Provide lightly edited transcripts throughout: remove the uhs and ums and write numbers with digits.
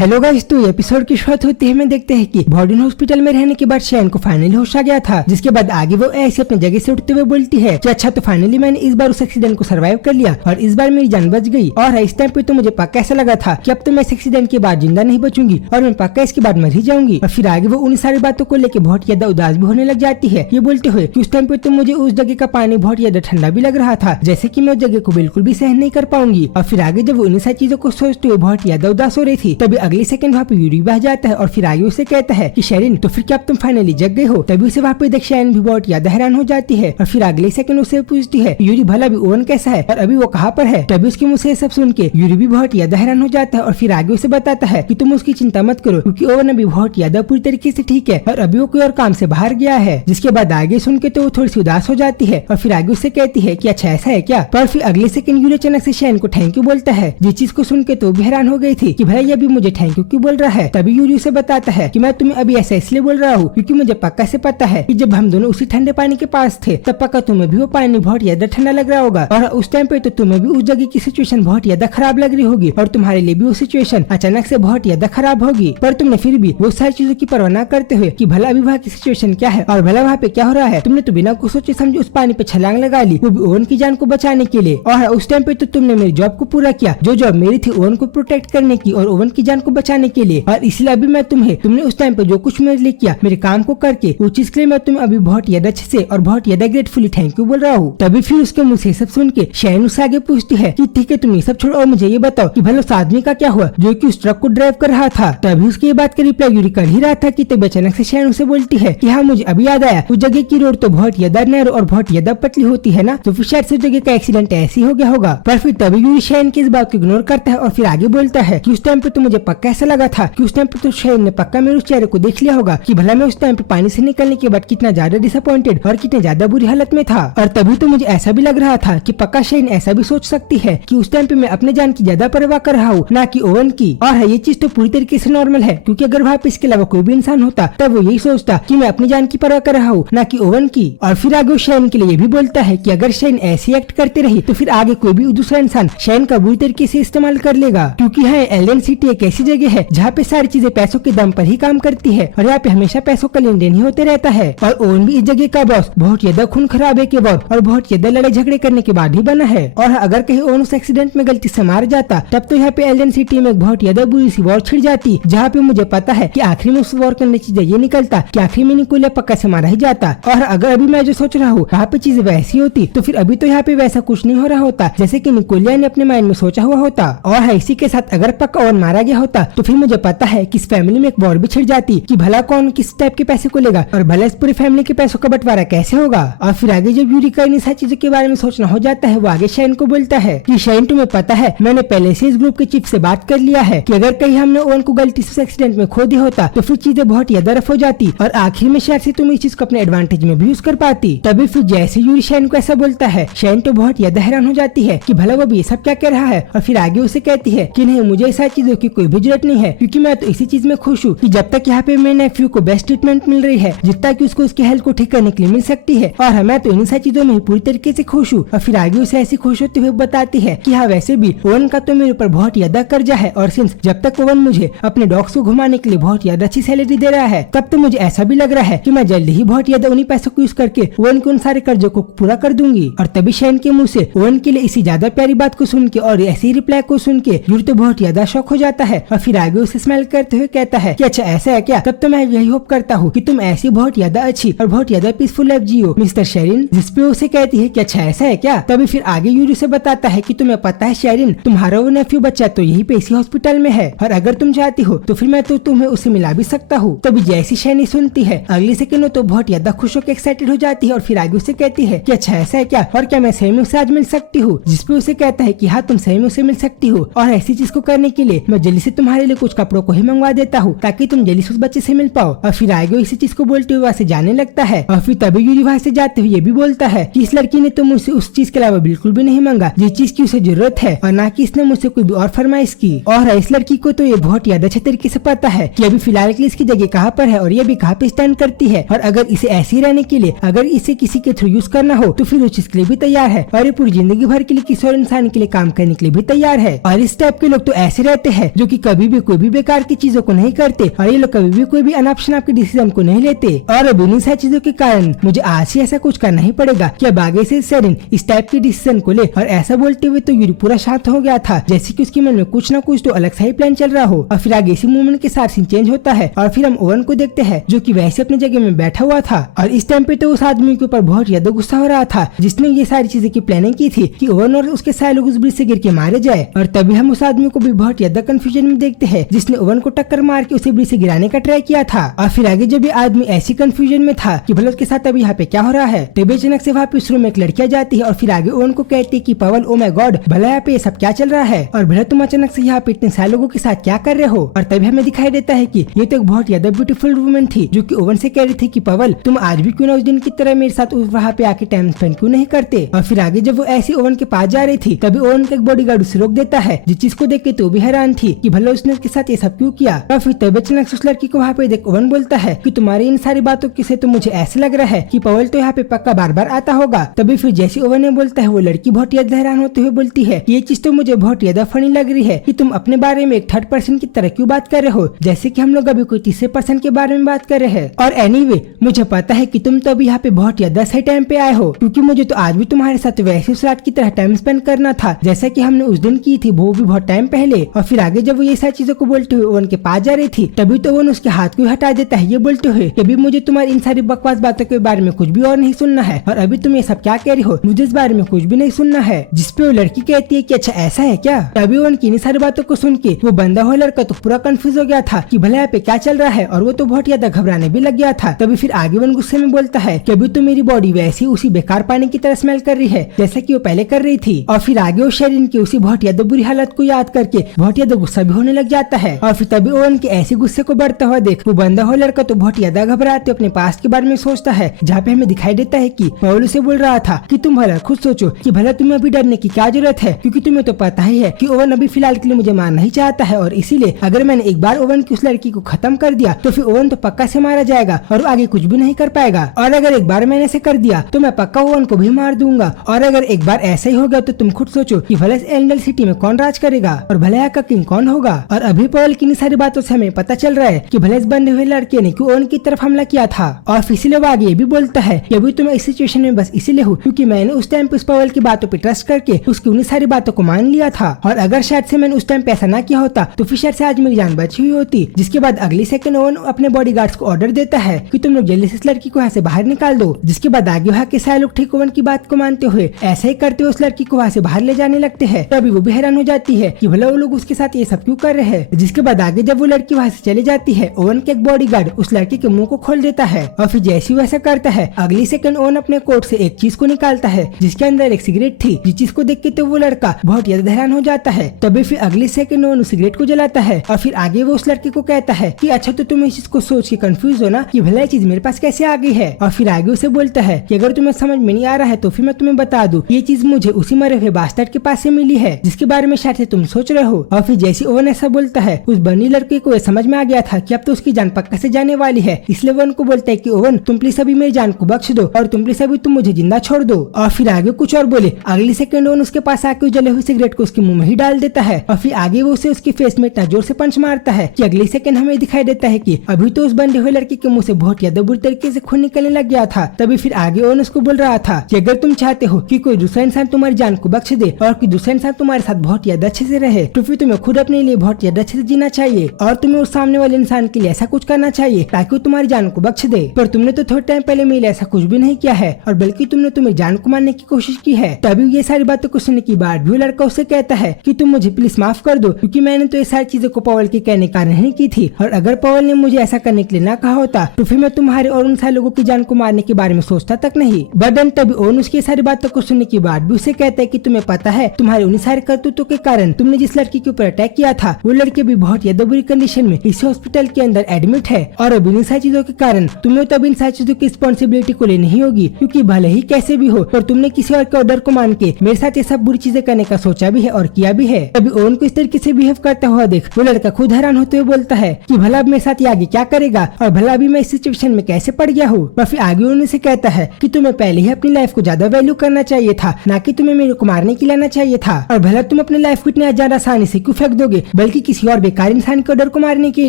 Hello guys, तो episode की शुरुआत होती है। मैं देखते हैं कि वार्डन हॉस्पिटल में रहने के बाद शैन को फाइनली होश आ गया था, जिसके बाद आगे वो ऐसे अपनी जगह से उठते हुए बोलती है कि अच्छा, तो फाइनली मैंने इस बार उस एक्सीडेंट को सर्वाइव कर लिया और इस बार मेरी जान बच गई। और इस टाइम पे तो मुझे पक्का ऐसा लगा था कि अब तो मैं इस एक्सीडेंट के बाद जिंदा नहीं बचूंगी और मैं पक्का इसके बाद मर ही जाऊंगी। और फिर आगे वो उन सारी बातों को लेकर बहुत ज्यादा उदास भी होने लग जाती है, ये बोलते हुए कि उस टाइम पे तो मुझे उस जगह का पानी बहुत ज्यादा ठंडा भी लग रहा था, जैसे कि मैं उस जगह को बिल्कुल भी सहन नहीं कर पाऊंगी। और फिर आगे जब वो इन सारी चीजों को सोचते हुए बहुत ज्यादा उदास हो रही थी, तभी अगले सेकंड वहाँ पे यूरी बह जाता है और फिर आगे उसे कहता है कि शेरिन, तो फिर क्या अब तुम फाइनली जग गए हो? तभी उसे वहाँ पे देख शेरिन भी बहुत ज्यादा हैरान हो जाती है और फिर अगले सेकंड उसे पूछती है यूरी, भला भी ओवन कैसा है और अभी वो कहाँ पर है? तभी उसके मुँह से सब सुन के यूरी भी बहुत ज्यादा हैरान हो जाता है और फिर आगे उसे बताता है कि तुम उसकी चिंता मत करो, क्योंकि ओवन अभी बहुत ज्यादा पूरी तरीके से ठीक है और अभी वो कोई और काम से बाहर गया है। जिसके बाद आगे सुन के तो वो थोड़ी सी उदास हो जाती है और फिर आगे उससे कहती है कि अच्छा ऐसा है क्या? पर फिर अगले सेकंड यूरी अचानक से शेरिन को थैंक यू बोलता है, जिस चीज को सुन के तो भी हैरान हो गई थी कि भाई ये भी मुझे थैंक यू क्यों बोल रहा है। तभी यूरी उसे बताता है कि मैं तुम्हें अभी ऐसा इसलिए बोल रहा हूँ क्योंकि मुझे पक्का से पता है कि जब हम दोनों उसी ठंडे पानी के पास थे तब पक्का तुम्हें भी वो पानी बहुत ज्यादा ठंडा लग रहा होगा और उस टाइम पे तो तुम्हें भी उस जगह की सिचुएशन बहुत ज्यादा खराब लग रही होगी और तुम्हारे लिए भी वो सिचुएशन अचानक से बहुत ज्यादा खराब होगी। पर तुमने फिर भी वो सारी चीजों की परवाह न करते हुए कि भला अभी वहाँ की सिचुएशन क्या है और भला वहाँ पे क्या हो रहा है, तुमने तो बिना कुछ सोचे समझे उस पानी पे छलांग लगा ली, वो भी ओवन की जान को बचाने के लिए। और उस टाइम पे तो तुमने मेरी जॉब को पूरा किया, जो जॉब मेरी थी ओवन को प्रोटेक्ट करने की और ओवन की जान को बचाने के लिए। और इसलिए अभी मैं तुमने उस टाइम पे जो कुछ मेरे लिए किया, मेरे काम को करके, उस चीज के लिए मैं तुम्हें अभी बहुत ज्यादा अच्छे से और बहुत ज्यादा ग्रेटफुली थैंक यू बोल रहा हूँ। तभी फिर उसके मुँह से सब सुन के शेरिन उससे आगे पूछती है कि ठीक है, तुम ये सब छोड़ो और मुझे ये बताओ कि भला उस आदमी का क्या हुआ जो कि उस ट्रक को ड्राइव कर रहा था। तभी उसकी ये बात का रिप्लाई यूरी कर ही रहा था कि तभी अचानक से शेरिन उसे बोलती है कि हाँ, मुझे अभी याद आया, उस जगह की रोड तो बहुत ज्यादा नैरो और बहुत ज्यादा पतली होती है ना, तो फिर शायद से उस जगह का एक्सीडेंट ऐसे ही हो गया होगा। पर फिर तभी यूरी शेरिन की इस बात को इग्नोर करता है और फिर आगे बोलता है कि उस टाइम पे तो मुझे पक्का ऐसा लगा था कि उस टाइम पे तो शेरिन ने पक्का मेरे उस चेहरे को देख लिया होगा कि भला मैं उस टाइम पे पानी से निकलने के बाद कितना ज्यादा डिसअपॉइंटेड और कितने ज्यादा बुरी हालत में था। और तभी तो मुझे ऐसा भी लग रहा था कि पक्का शेरिन ऐसा भी सोच सकती है कि उस टाइम पे मैं अपने जान की ज्यादा परवाह कर रहा हूँ, ना कि ओवन की। और ये चीज तो पूरी तरीके से नॉर्मल है, क्योंकि अगर वहाँ पे इसके अलावा कोई भी इंसान होता तब वो यही सोचता कि मैं अपनी जान की परवाह कर रहा हूँ, ना कि ओवन की। और फिर आगे शेरिन के लिए भी बोलता है कि अगर शेरिन ऐसी एक्ट करती रही तो फिर आगे कोई भी दूसरा इंसान शेरिन का बुरी तरीके से इस्तेमाल कर लेगा, क्योंकि है एलियन सिटी एक ऐसी जगह है जहाँ पे सारी चीजें पैसों के दम पर ही काम करती है और यहाँ पे हमेशा पैसों का लेन देन ही होते रहता है। और ओवन भी इस जगह का बॉस बहुत ज्यादा खून खराबे के बाद और बहुत ज्यादा लड़ाई झगड़े करने के बाद ही बना है। और अगर कहीं ओवन उस एक्सीडेंट में गलती से मार जाता तब तो यहाँ पे एलियन सिटी में बहुत ज्यादा बुरी सी वॉर छिड़ जाती, जहाँ पे मुझे पता है कि आखिरी में उस वॉर का नतीजा ये निकलता कि आखिरी में निकोलिया पक्का से मारा ही जाता। और अगर अभी मैं जो सोच रहा हूँ वहाँ पे चीजें वैसी होती तो फिर अभी तो यहाँ पे वैसा कुछ नहीं हो रहा होता जैसे कि निकोलिया ने अपने माइंड में सोचा हुआ होता। और इसी के साथ अगर पक्का ओवन मारा गया होता तो फिर मुझे पता है कि इस फैमिली में एक वॉर भी छिड़ जाती कि भला कौन किस टाइप के पैसे को लेगा और भला इस पूरी फैमिली के पैसों का बंटवारा कैसे होगा। और फिर आगे जब यूरी का इन सारी चीजों के बारे में सोचना हो जाता है, वो आगे शेरिन को बोलता है कि शेरिन, तुम्हें पता है मैंने पहले से इस ग्रुप के चीफ से बात कर लिया है कि अगर कहीं हमने ओवन को गलती से एक्सीडेंट में खो दिया होता तो फिर चीजें बहुत ज्यादा रफ हो जाती और आखिर में शायद से तुम इस चीज को अपने एडवांटेज में भी यूज कर पाती। तभी फिर जैसे यूरी शेरिन को ऐसा बोलता है, शेरिन तो बहुत ज्यादा हैरान हो जाती है कि भला वो भी ये सब क्या कह रहा है। और फिर आगे उसे कहती है कि नहीं, मुझे ऐसा चीजों की कोई भी जरूरत नहीं है, क्योंकि मैं तो इसी चीज में खुश हूँ कि जब तक यहाँ पे मेरे नेफ्यू को बेस्ट ट्रीटमेंट मिल रही है, जितना कि उसको उसकी हेल्थ को ठीक करने के लिए मिल सकती है, और मैं तो इन सारी चीजों में पूरी तरीके से खुश हूँ। और फिर आगे उसे ऐसी खुश होते हुए बताती है कि हाँ, वैसे भी ओवन का तो मेरे ऊपर बहुत ज्यादा कर्जा है और सिंस जब तक ओवन मुझे अपने डॉग्स को घुमाने के लिए बहुत ज्यादा अच्छी सैलरी दे रहा है, तब तो मुझे ऐसा भी लग रहा है कि मैं जल्दी ही बहुत ज्यादा उन्हीं पैसों को यूज करके ओवन के उन सारे कर्जों को पूरा कर दूंगी। और तभी शेरिन के मुंह से ओवन के लिए इसी ज्यादा प्यारी बात को सुन के और ऐसी रिप्लाई को सुन के यूरी तो बहुत ज्यादा शॉक हो जाता है और फिर आगे उसे स्माइल करते हुए कहता है कि अच्छा ऐसा है क्या? तब तो मैं यही होप करता हूँ कि तुम ऐसी बहुत ज्यादा अच्छी और बहुत ज्यादा पीसफुल लाइफ जियो मिस्टर शेरिन। जिसपे उसे कहती है कि अच्छा ऐसा है क्या? तभी फिर आगे यूरी से बताता है कि तुम्हें पता है शेरिन, तुम्हारा वो नेफ्यू बच्चा तो यही पे इसी हॉस्पिटल में है और अगर तुम चाहती हो तो फिर मैं तो तुम्हें उससे मिला भी सकता हूँ। तभी जैसी शेरिन सुनती है अगली सेकंड तो बहुत ज्यादा खुश होकर एक्साइटेड हो जाती है और फिर आगे उसे कहती है कि अच्छा ऐसा है क्या और क्या मैं सही में उससे आज मिल सकती हूँ? जिसपे उसे कहता है कि हाँ, तुम सही में उससे मिल सकती हो और ऐसी चीज को करने के लिए मैं जल्दी से तुम्हारे लिए कुछ कपड़ों को ही मंगवा देता हूँ ताकि तुम जल्दी से उस बच्चे से मिल पाओ। और फिर आगे इसी चीज को बोलते हुए वहाँ से जाने लगता है। और फिर तभी यूरी वहाँ से जाते हुए ये भी बोलता है कि इस लड़की ने तो मुझसे उस चीज के अलावा बिल्कुल भी नहीं मांगा जिस चीज की उसे जरूरत है और ना कि इसने मुझसे कोई भी और फरमाइश की। और इस लड़की को तो ये बहुत ज्यादा अच्छे तरीके से पता है कि अभी फिलहाल के लिए इसकी जगह कहाँ पर है और ये भी कहाँ पे स्टैंड करती है और अगर इसे ऐसे ही रहने के लिए अगर इसे किसी के थ्रू यूज करना हो तो फिर उस चीज के लिए भी तैयार है और पूरी जिंदगी भर के लिए किसी और इंसान के लिए काम करने के लिए भी तैयार है। और इस टाइप के लोग तो ऐसे रहते हैं जो कि कभी भी कोई भी बेकार की चीजों को नहीं करते और ये लोग कभी भी कोई भी अनऑप्शन आपके डिसीजन को नहीं लेते। और अब इन्हीं सारी चीजों के कारण मुझे आज ही ऐसा कुछ करना ही पड़ेगा कि अब आगे से सेरिन इस टाइप के डिसीजन को ले। और ऐसा बोलते हुए तो यूरी पूरा शांत हो गया था, जैसे कि उसके मन में कुछ न कुछ तो अलग सा ही प्लान चल रहा हो। और फिर आगे इसी मूवमेंट के साथ सीन चेंज होता है और फिर हम ओवन को देखते हैं जो कि वैसे अपनी जगह में बैठा हुआ था। और इस टाइम पे तो उस आदमी के ऊपर बहुत ज्यादा गुस्सा हो रहा था जिसने ये सारी चीजें की प्लानिंग की थी कि ओवन और उसके सारे लोग उस ब्रिज से गिर के मारे जाए। और तभी हम उस आदमी को भी बहुत ज्यादा कंफ्यूजन में देखते हैं जिसने ओवन को टक्कर मार के उसे ब्रिज से गिराने का ट्राई किया था। और फिर आगे जब ये आदमी ऐसी कंफ्यूजन में था कि भला उसके साथ अभी यहाँ पे क्या हो रहा है, तभी अचानक से वहाँ पे उस रूम में एक लड़कियां जाती है और फिर आगे ओवन को कहती है कि पवल ओ माय गॉड भला यहाँ पे ये सब क्या चल रहा है और भला तुम अचानक से यहाँ पे इतने सारे लोगों के साथ क्या कर रहे हो। और तभी हमें दिखाई देता है कि ये तो एक बहुत ज्यादा ब्यूटीफुल वुमन थी जो कि ओवन से कह रही थी कि पवल तुम आज भी क्यों ना उस दिन की तरह मेरे साथ वहाँ पे आके टाइम स्पेंड क्यों नहीं करते। और फिर आगे जब वो ऐसी ओवन के पास जा रही थी तभी ओवन का एक बॉडीगार्ड उसे रोक देता है, जिस चीज को देख के तो भी हैरान थी कि भला उसने उसके साथ ये सब क्यों किया। और फिर तभी अचानक से उस लड़की को वहाँ पे देख ओवन बोलता है कि तुम्हारी इन सारी बातों से तो मुझे ऐसा लग रहा है कि पवल तो यहाँ पे पक्का बार बार आता होगा। तभी फिर जैसे ओवन ने बोलता है वो लड़की बहुत ज्यादा हैरान होते हुए बोलती है ये चीज तो मुझे बहुत ज्यादा फनी लग रही है कि तुम अपने बारे में एक थर्ड पर्सन की तरह क्यों बात कर रहे हो, जैसे कि हम लोग अभी कोई तीसरे पर्सन के बारे में बात कर रहे हैं। और एनीवे मुझे पता है कि तुम तो अभी यहाँ पे बहुत ज्यादा सही टाइम पे आए हो क्योंकि मुझे तो आज भी तुम्हारे साथ वैसे उस रात की तरह टाइम स्पेंड करना था जैसा कि हमने उस दिन की थी, वो भी बहुत टाइम पहले। और फिर आगे जब वो ये सारी चीजों को बोलते हुए ओवन के पास जा रही थी तभी तो ओवन उसके हाथ को हटा देता है ये बोलते हुए कि अभी मुझे तुम्हारी इन सारी बकवास बातों के बारे में कुछ भी और नहीं सुनना है और अभी तुम ये सब क्या कह रही हो, मुझे इस बारे में कुछ भी नहीं सुनना है। जिसपे वो लड़की कहती है कि अच्छा ऐसा है क्या। तभी ओवन की इन सारी बातों को सुन के वो बंदा हुआ लड़का तो पूरा कंफ्यूज हो गया था कि भला यहाँ पे क्या चल रहा है और वो तो बहुत ज्यादा घबराने भी लग गया था। तभी फिर आगे ओवन गुस्से में बोलता है कि अभी तो मेरी बॉडी वैसी उसी बेकार पानी की तरह स्मेल कर रही है जैसा कि वो पहले कर रही थी। और फिर आगे वो शेरिन की उसी बहुत ज्यादा बुरी हालत को याद करके बहुत ज्यादा गुस्सा भी होने लग जाता है। और फिर तभी ओवन के ऐसे गुस्से को बढ़ता हुआ देख वो बंदा हुआ लड़का तो बहुत ज्यादा घबराते अपने पास्ट के बारे में सोचता है, जहाँ पे हमें दिखाई देता है कि पवल उसे बोल रहा था कि तुम भला खुद सोचो कि भला तुम्हें अभी डरने की क्या जरूरत है क्योंकि तुम्हें तो पता ही है कि ओवन अभी फिलहाल के लिए मुझे मारना ही चाहता है और इसीलिए अगर मैंने एक बार ओवन की उस लड़की को खत्म कर दिया तो फिर ओवन तो पक्का से मारा जाएगा और आगे कुछ भी नहीं कर पाएगा। और अगर एक बार मैंने ऐसे कर दिया तो मैं पक्का ओवन को भी मार दूंगा। और अगर एक बार ऐसा ही हो गया तो तुम खुद सोचो कि भले एंगल सिटी में कौन राज करेगा और भले यहाँ का किंग कौन होगा। और अभी पवल की सारी बातों से हमें पता चल रहा है कि भले इस बंदे हुए लड़के ने ओवन की तरफ हमला किया था। और इसीलिए वो आगे ये भी बोलता है कि अभी तो मैं इस सिचुएशन में बस इसीलिए हूँ क्योंकि मैंने उस टाइम पे उस पवल की बातों पे ट्रस्ट करके उसकी उन्हीं सारी बातों को मान लिया था और अगर शायद से मैंने उस टाइम पे ऐसा ना किया होता तो फिर शायद से आज मेरी जान बची हुई होती। जिसके बाद अगली सेकंड ओवन अपने बॉडीगार्ड्स को ऑर्डर देता है कि तुम लोग जल्दी से इस लड़की को यहाँ से बाहर निकाल दो। जिसके बाद आगे वहाँ के सारे लोग ठीक ओवन की बात को मानते हुए ऐसे ही करते हुए उस लड़की को वहाँ से बाहर ले जाने लगते हैं। तभी वो भी हैरान हो जाती है कि भला वो लोग उसके साथ ये सब क्यों कर रहे हैं। जिसके बाद आगे जब वो लड़की वहाँ से चली जाती है ओवन के एक बॉडीगार्ड उस लड़की के मुंह को खोल देता है और फिर जैसे वैसा करता है अगली सेकंड ओवन अपने कोट से एक चीज को निकालता है जिसके अंदर एक सिगरेट थी। जिस चीज को देख के तो वो लड़का बहुत ज्यादा हैरान हो जाता है। तभी फिर अगली सेकंड ओवन उस सिगरेट को जलाता है और फिर आगे वो उस लड़के को कहता है कि अच्छा तो तुम इस चीज को सोच के कंफ्यूज हो ना कि भला ये चीज मेरे पास कैसे आ गई है। और फिर आगे उसे बोलता है कि अगर तुम्हें समझ में नहीं आ रहा है तो फिर मैं तुम्हें बता दूं ये चीज मुझे उसी मरे हुए बास्टर्ड के पास से मिली है जिसके बारे में शायद से तुम सोच रहे हो। और फिर जैसे ओवन ऐसा बोलता है उस बनी लड़के को समझ में आ गया था कि अब तो उसकी जान पक्का से जाने वाली है, इसलिए ओवन को बोलता है कि ओवन तुम प्लीज अभी मेरी जान को बख्श दो और तुम प्लीज अभी तुम मुझे जिंदा छोड़ दो। और फिर आगे कुछ और बोले अगली सेकंड ओवन उसके पास आके उस जले हुए सिगरेट को उसके मुंह में ही डाल देता है और फिर आगे वो उसे उसके फेस में इतना जोर से पंच मारता है कि अगली सेकंड हमें दिखाई देता है कि अभी तो उस बंदे हुए लड़के के मुंह से बहुत ज्यादा बुरी तरीके से खून निकलने लग गया था। तभी फिर आगे ओवन उसको बोल रहा था कि अगर तुम चाहते हो कि कोई दूसरा इंसान तुम्हारी जान को बख्श दे और कोई दूसरा इंसान तुम्हारे साथ बहुत ज्यादा अच्छे से रहे तो फिर तुम्हें खुद अपने लिए बहुत ज्यादा अच्छे से जीना चाहिए और तुम्हें उस सामने वाले इंसान के लिए ऐसा कुछ करना चाहिए ताकि वो तुम्हारी जान को बख्श दे। पर तुमने तो थोड़े टाइम पहले मेरे लिए ऐसा कुछ भी नहीं किया है और बल्कि तुमने तुम्हें जान को मारने की कोशिश की है। तभी ये सारी बातों को सुनने के बाद भी लड़का उससे कहता है कि तुम मुझे प्लीज माफ कर दो क्योंकि मैंने तो ये सारी चीजों को पवल के कहने का नहीं की थी और अगर पवल ने मुझे ऐसा करने के लिए ना कहा होता तो फिर मैं तुम्हारे और उन सारे लोगों की जान को मारने के बारे में सोचता तक नहीं। बदन तभी ओवन उसकी सारी बातों को सुनने के बाद भी उसे कहता है कि तुम्हें पता है तुम्हारे उन सारे करतूतों के कारण तुमने जिस लड़की के ऊपर अटैक किया था वो लड़की भी बहुत ज्यादा बुरी कंडीशन में इस हॉस्पिटल के अंदर एडमिट है और अब इन सारी चीजों के कारण तुम्हें तो इन सारी चीजों की रिस्पॉन्सिबिलिटी को लेनी ही होगी क्योंकि भले ही कैसे भी हो पर तुमने किसी और के ऑर्डर को मान के मेरे साथ ये सब बुरी चीजें करने का सोचा भी है और किया भी है। तभी ओवन को इस तरीके से बिहेव करता हुआ देख वो लड़का खुद हैरान होते हुए बोलता है कि भला अब मेरे साथ आगे क्या करेगा और भला अभी मैं इस सिचुएशन में कैसे पड़ गया हूँ। और फिर आगे उन्हें से कहता है कि तुम्हें पहले ही अपनी लाइफ को ज्यादा वैल्यू करना चाहिए था ना कि तुम्हें मेरे को मारने के लिए आना चाहिए था और भला तुम अपनी लाइफ को इतने ज्यादा आसानी से क्यों फेंक दोगे बल्कि किसी और बेकार इंसान के डर को मारने के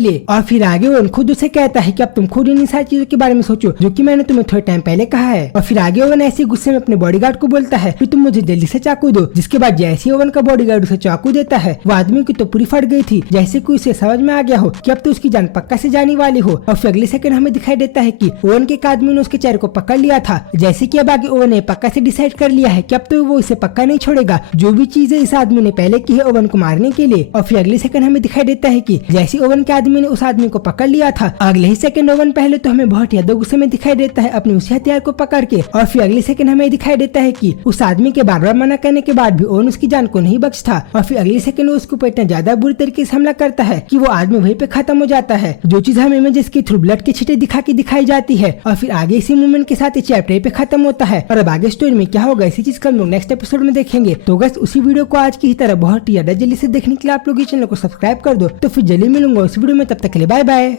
लिए। और फिर आगे ओवन खुद उसे कहता है कि अब तुम खुद इन सारी चीजों के बारे में सोचो जो कि मैंने तुम्हें थोड़े टाइम पहले कहा है। और फिर आगे ओवन ऐसे गुस्से में अपने बॉडीगार्ड को बोलता है कि तुम मुझे जल्दी से चाकू दो। जिसके बाद जैसे ओवन का बॉडीगार्ड उसे चाकू देता है वो आदमी की तो पूरी फट गई थी, जैसे कि उसे समझ में आ गया हो कि अब तो उसकी जान पक्का से जाने वाली हो। और फिर अगले सेकंड हमें दिखाई देता है कि ओवन के एक आदमी ने उसके चेहरे को पकड़ लिया था। जैसे कि अब आगे ओवन ने पक्का से डिसाइड कर लिया है कि अब तो वो इसे पक्का नहीं छोड़ेगा, जो भी चीजें इस आदमी ने पहले की है ओवन को मारने के लिए। और फिर अगले सेकंड हमें दिखाई देता है कि जैसे ओवन के आदमी ने उस आदमी को पकड़ लिया था, अगले ही सेकंड ओवन पहले तो हमें बहुत ज्यादा गुस्से में दिखाई देता है अपने उसी हथियार को पकड़ के। और फिर अगले सेकंड हमें दिखाई देता है कि उस आदमी के बार बार मना करने के बाद भी ओवन उसकी जान को नहीं बख्शता। और फिर अगले सेकंड वो उसके ऊपर इतना ज्यादा बुरी तरीके से हमला करता है कि वो आदमी वहीं पे खत्म हो जाता है, जो चीज हमें इमेजेस के थ्रू ब्लड के छींटे दिखा के दिखाई जाती है। और फिर आगे इसी मूवमेंट के साथ चैप्टर पे खत्म होता है। और अब आगे स्टोरी में क्या होगा इसी चीज का हम लोग नेक्स्ट एपिसोड में देखेंगे। तो गाइस उसी वीडियो को आज की ही तरह बहुत ही ज्यादा जल्दी से देखने के लिए आप लोग इस चैनल को सब्सक्राइब कर दो। तो फिर जल्दी मिलूंगा उस वीडियो में, तब तक के लिए बाय बाय।